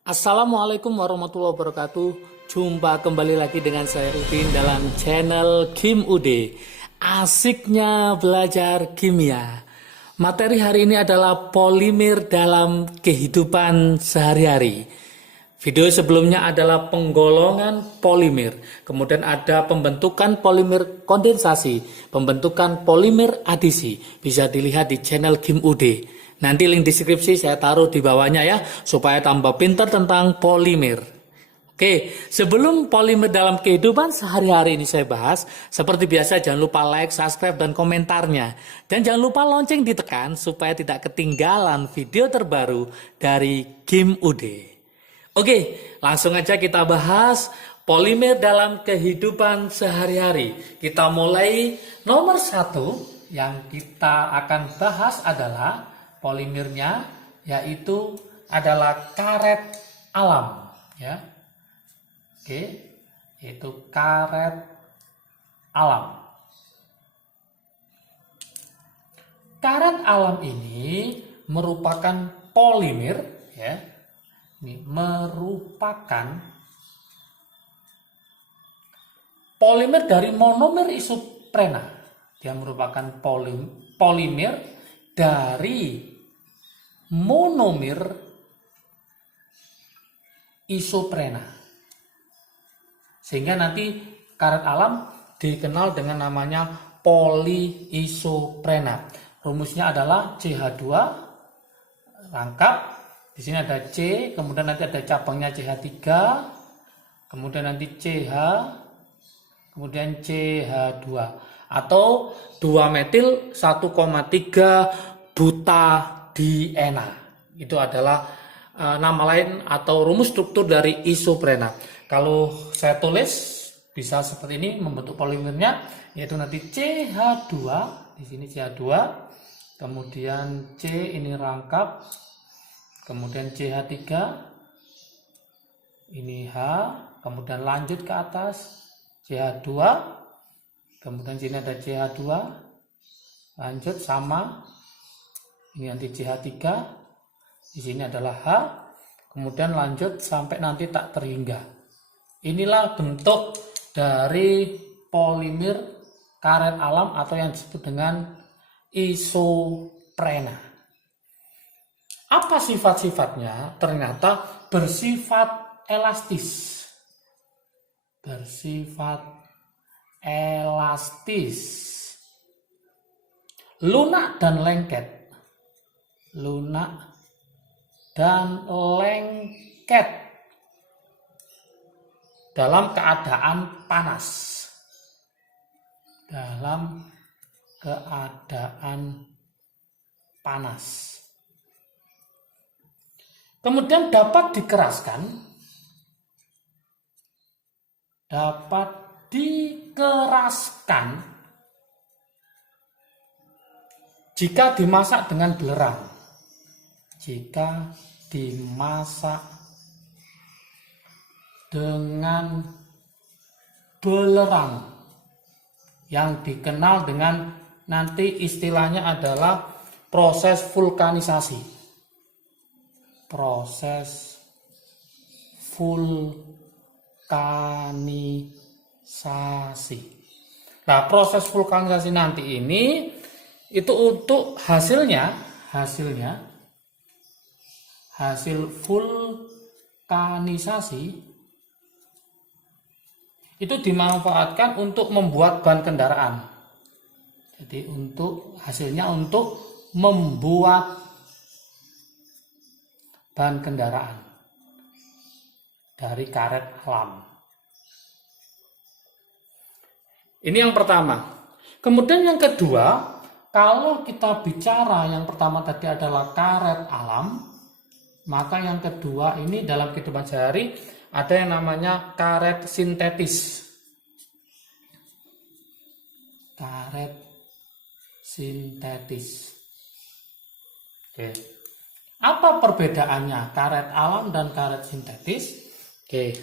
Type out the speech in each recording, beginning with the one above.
Assalamualaikum warahmatullahi wabarakatuh. Jumpa kembali lagi dengan saya Udin dalam channel Kim Ude. Asiknya belajar kimia. Materi hari ini adalah polimer dalam kehidupan sehari-hari. Video sebelumnya adalah penggolongan polimer, kemudian ada pembentukan polimer kondensasi, pembentukan polimer adisi. Bisa dilihat di channel Kim Ude. Nanti link deskripsi saya taruh di bawahnya ya, supaya tambah pintar tentang polimer. Oke, sebelum polimer dalam kehidupan sehari-hari ini saya bahas, seperti biasa jangan lupa like, subscribe, dan komentarnya. Dan jangan lupa lonceng ditekan supaya tidak ketinggalan video terbaru dari Kim Ude. Oke, langsung aja kita bahas polimer dalam kehidupan sehari-hari. Kita mulai nomor 1 yang kita akan bahas adalah polimernya, yaitu adalah karet alam, ya. Oke, yaitu karet alam. Karet alam ini merupakan polimer, ya. Ini merupakan polimer dari monomer isoprena. Dia merupakan polimer dari monomer isoprena. Sehingga nanti karet alam dikenal dengan namanya poliisoprena. Rumusnya adalah CH2 rangkap. Di sini ada C, kemudian nanti ada cabangnya CH3, kemudian nanti CH, kemudian CH2 atau 2 metil 1,3 butadiena. Itu adalah nama lain atau rumus struktur dari isoprena. Kalau saya tulis bisa seperti ini membentuk polimernya, yaitu nanti CH2, di sini CH2, kemudian C ini rangkap, kemudian CH3, ini H, kemudian lanjut ke atas CH2, kemudian sini ada CH2, lanjut sama, ini nanti CH3, di sini adalah H, kemudian lanjut sampai nanti tak terhingga. Inilah bentuk dari polimer karet alam atau yang disebut dengan isoprena. Apa sifat-sifatnya? Ternyata bersifat elastis. Bersifat elastis. Lunak dan lengket. Lunak dan lengket dalam keadaan panas. Dalam keadaan panas. Kemudian dapat dikeraskan jika dimasak dengan belerang. Jika dimasak dengan belerang, yang dikenal dengan nanti istilahnya adalah proses vulkanisasi. Proses vulkanisasi. Nah, proses vulkanisasi nanti ini itu untuk hasil vulkanisasi itu dimanfaatkan untuk membuat ban kendaraan. Jadi hasilnya untuk membuat ban kendaraan dari karet alam. Ini yang pertama. Kemudian yang kedua, kalau kita bicara yang pertama tadi adalah karet alam, maka yang kedua ini dalam kehidupan sehari ada yang namanya karet sintetis. Karet sintetis. Oke. Apa perbedaannya karet alam dan karet sintetis? Oke.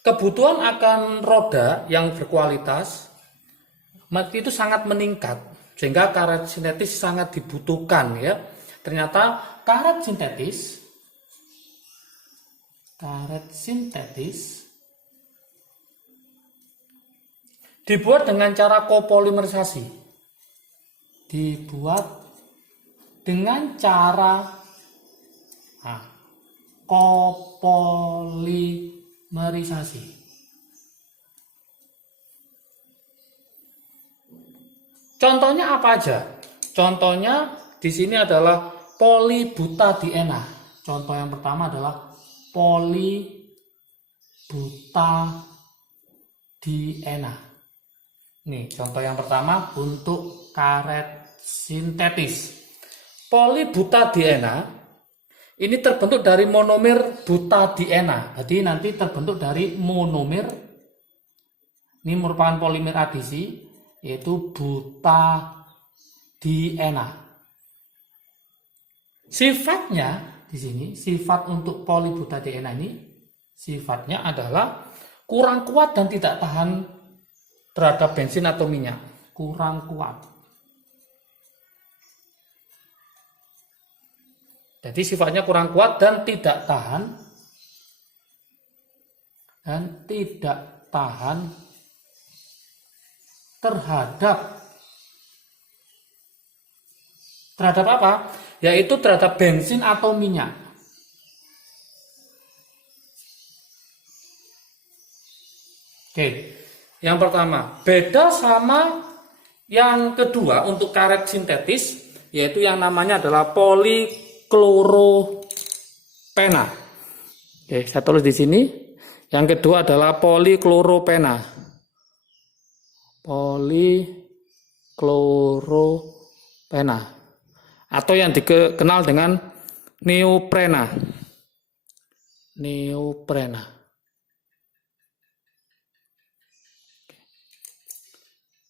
Kebutuhan akan roda yang berkualitas itu sangat meningkat, sehingga karet sintetis sangat dibutuhkan, ya. Ternyata karet sintetis Karet sintetis dibuat dengan cara kopolimerisasi. Dibuat dengan cara kopolimerisasi. Contohnya apa aja? Contohnya di sini adalah polybutadiena. Contoh yang pertama adalah polybutadiena. Nih, contoh yang pertama untuk karet sintetis. Polybutadiena ini terbentuk dari monomer butadiena. Jadi nanti terbentuk dari monomer. Ini merupakan polimer adisi, yaitu butadiena. Sifatnya di sini, sifat untuk polybutadiena ini sifatnya adalah kurang kuat dan tidak tahan terhadap bensin atau minyak. Kurang kuat. Jadi sifatnya kurang kuat dan tidak tahan terhadap apa? Yaitu terhadap bensin atau minyak. Oke. Yang pertama, beda sama yang kedua untuk karet sintetis, yaitu yang namanya adalah polikloropena. Oke, saya tulis di sini. Yang kedua adalah polikloropena. Polikloropena. Atau yang dikenal dengan neoprena. Neoprena.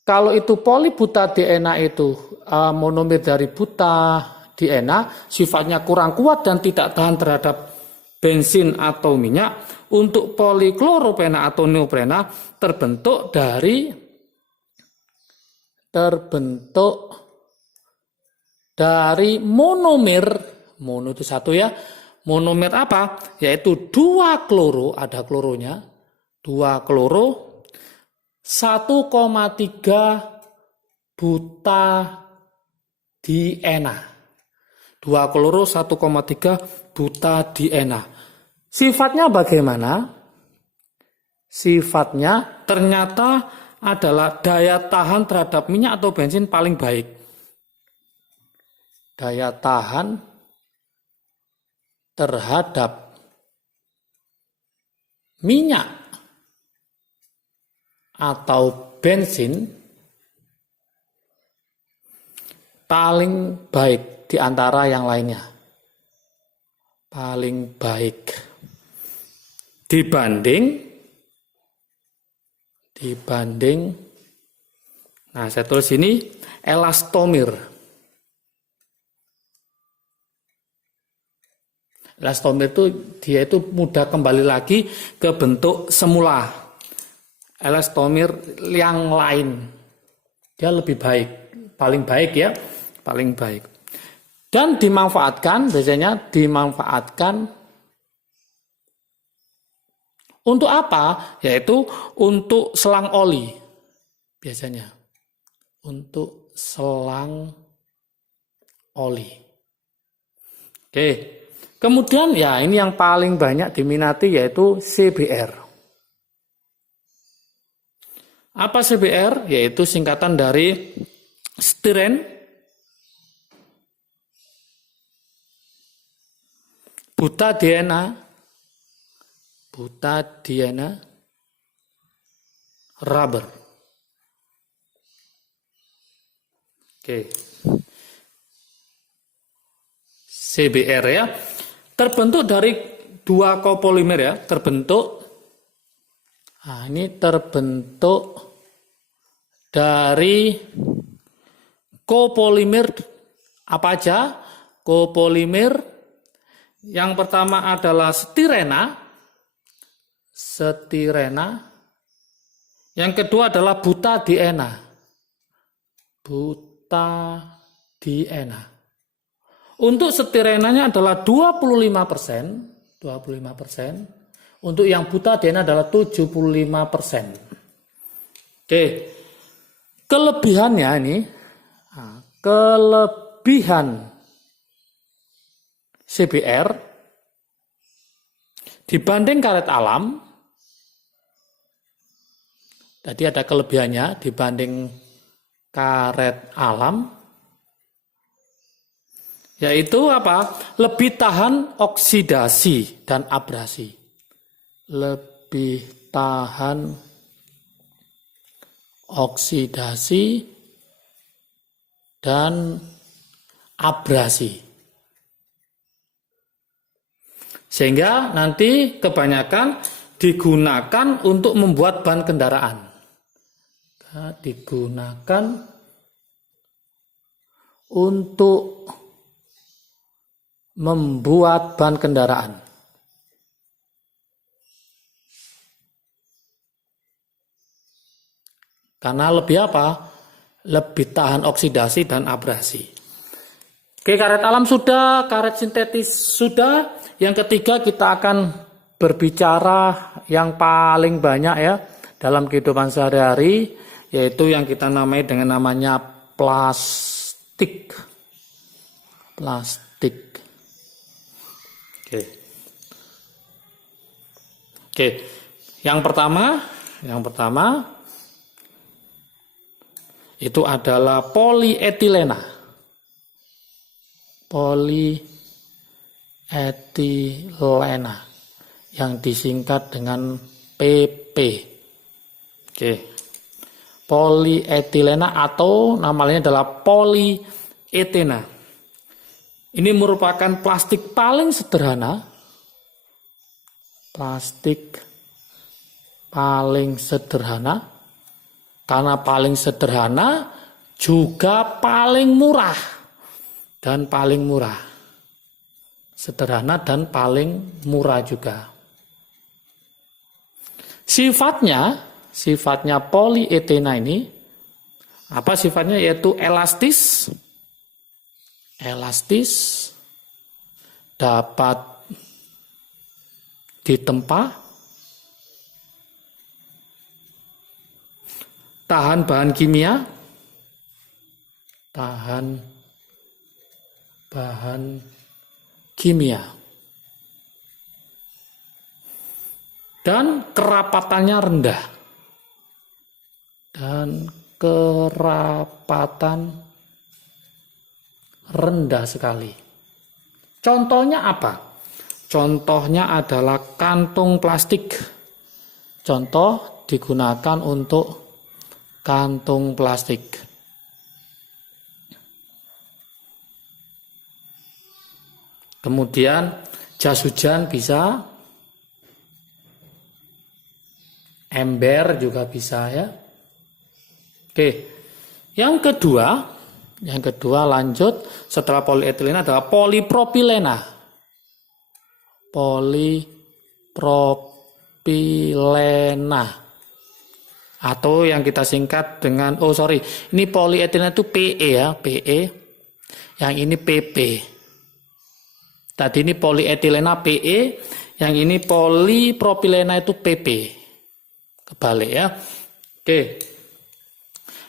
Kalau itu polybutadiena itu monomer dari butadiena, sifatnya kurang kuat dan tidak tahan terhadap bensin atau minyak. Untuk polikloropena atau neoprena terbentuk dari monomer, mono itu satu ya, monomer apa? Yaitu 2 kloro, ada kloronya, 2 kloro, 1,3 butadiena. 2 kloro 1,3 butadiena. Sifatnya bagaimana? Sifatnya ternyata adalah daya tahan terhadap minyak atau bensin paling baik. Daya tahan terhadap minyak atau bensin paling baik di antara yang lainnya. Paling baik dibanding nah saya tulis ini elastomir. Elastomir itu dia itu mudah kembali lagi ke bentuk semula. Elastomir yang lain dia lebih baik, paling baik ya, paling baik. Dan biasanya dimanfaatkan untuk apa? Yaitu untuk selang oli. Biasanya untuk selang oli. Oke. Kemudian ya ini yang paling banyak diminati yaitu CBR. Apa CBR? Yaitu singkatan dari stiren, butadiena, rubber. Oke. CBR ya. Terbentuk dari 2 kopolimer ya, ini terbentuk dari kopolimer apa aja? Kopolimer yang pertama adalah stirena. Yang kedua adalah butadiena. Untuk stirenanya adalah 25%. Untuk yang butadiene adalah 75%. Oke, kelebihannya ini, kelebihan CBR dibanding karet alam, tadi ada kelebihannya dibanding karet alam, yaitu apa? Lebih tahan oksidasi dan abrasi. Lebih tahan oksidasi dan abrasi. Sehingga nanti kebanyakan digunakan untuk membuat ban kendaraan. Digunakan untuk membuat ban kendaraan. Karena lebih apa? Lebih tahan oksidasi dan abrasi. Oke, karet alam sudah, karet sintetis sudah. Yang ketiga kita akan berbicara yang paling banyak ya dalam kehidupan sehari-hari, yaitu yang kita namai dengan namanya plastik. Plastik. Oke. Yang pertama itu adalah polietilena. Polietilena yang disingkat dengan PP. Oke. Polietilena atau namanya adalah polietena. Ini merupakan plastik paling sederhana. Plastik paling sederhana. Karena paling sederhana juga paling murah. Dan paling murah. Sederhana dan paling murah juga. Sifatnya polietena ini, apa sifatnya? Yaitu elastis, dapat ditempa, tahan bahan kimia, dan kerapatannya rendah. Sekali. Contohnya apa? Contohnya adalah kantung plastik. Contoh digunakan untuk kantung plastik. Kemudian jas hujan bisa, ember juga bisa ya. Oke, yang kedua lanjut setelah polietilena adalah polipropilena. Polipropilena atau yang kita singkat dengan ini polietilena itu PE ya, PE. Yang ini PP. Tadi ini polietilena PE, yang ini polipropilena itu PP. Kebalik ya. Oke.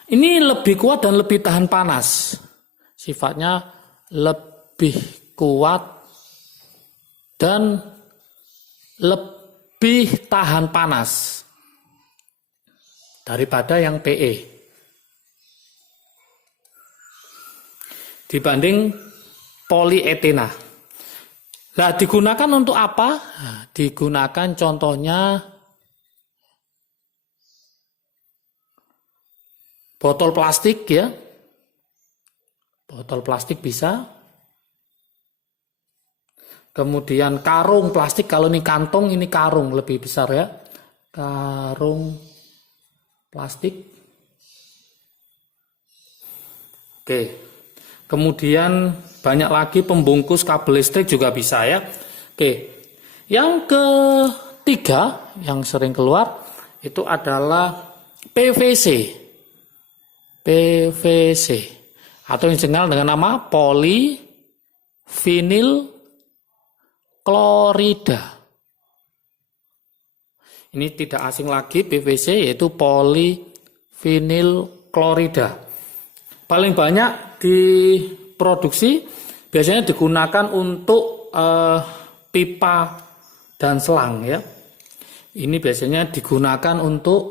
Ini lebih kuat dan lebih tahan panas. Sifatnya lebih kuat dan lebih tahan panas daripada yang PE. Dibanding polietena. Nah, digunakan untuk apa? Nah, digunakan contohnya botol plastik ya. Botol plastik bisa. Kemudian karung plastik, kalau ini kantong, ini karung lebih besar ya. Karung plastik. Oke. Kemudian banyak lagi pembungkus kabel listrik juga bisa ya. Oke. Yang ketiga yang sering keluar itu adalah PVC. PVC atau yang dikenal dengan nama polivinil klorida. Ini tidak asing lagi PVC, yaitu polivinil klorida. Paling banyak diproduksi biasanya digunakan untuk pipa dan selang ya. Ini biasanya digunakan untuk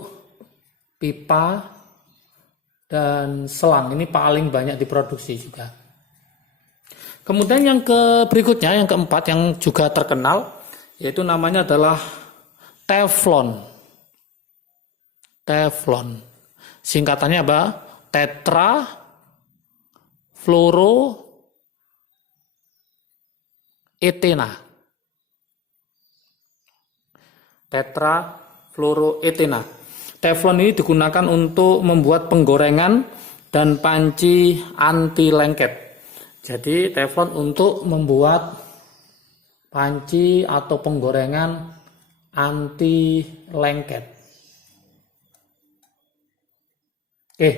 pipa dan selang. Ini paling banyak diproduksi juga. Kemudian yang berikutnya, yang keempat yang juga terkenal, yaitu namanya adalah Teflon. Teflon. Singkatannya apa? Tetra fluoroetena. Tetra fluoroetena. Teflon ini digunakan untuk membuat penggorengan dan panci anti lengket. Jadi teflon untuk membuat panci atau penggorengan anti lengket. Oke.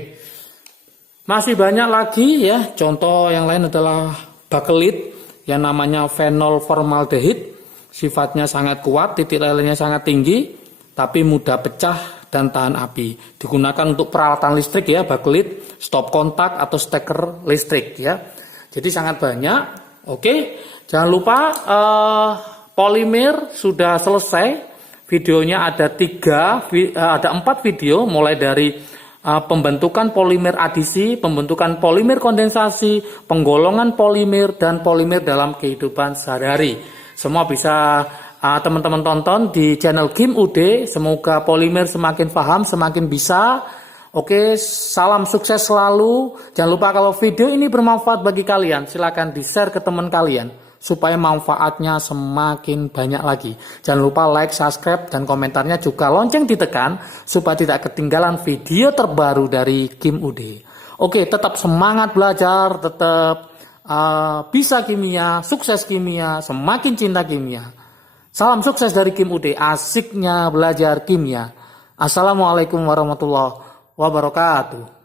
Masih banyak lagi ya. Contoh yang lain adalah bakelit yang namanya fenol formaldehid. Sifatnya sangat kuat, titik lelehnya sangat tinggi, tapi mudah pecah dan tahan api. Digunakan untuk peralatan listrik ya, bakelit, stop kontak atau steker listrik ya. Jadi sangat banyak. Oke, jangan lupa polimer sudah selesai. Videonya ada 4 video, mulai dari pembentukan polimer adisi, pembentukan polimer kondensasi, penggolongan polimer, dan polimer dalam kehidupan sehari-hari. Semua bisa teman-teman tonton di channel Kim UD. Semoga polimer semakin paham, semakin bisa. Oke, salam sukses selalu. Jangan lupa kalau video ini bermanfaat bagi kalian, silakan di-share ke teman kalian supaya manfaatnya semakin banyak lagi. Jangan lupa like, subscribe, dan komentarnya juga lonceng ditekan supaya tidak ketinggalan video terbaru dari Kim UD. Oke, tetap semangat belajar, tetap bisa kimia, sukses kimia, semakin cinta kimia. Salam sukses dari Kim UD, asiknya belajar kimia. Assalamualaikum warahmatullahi wabarakatuh.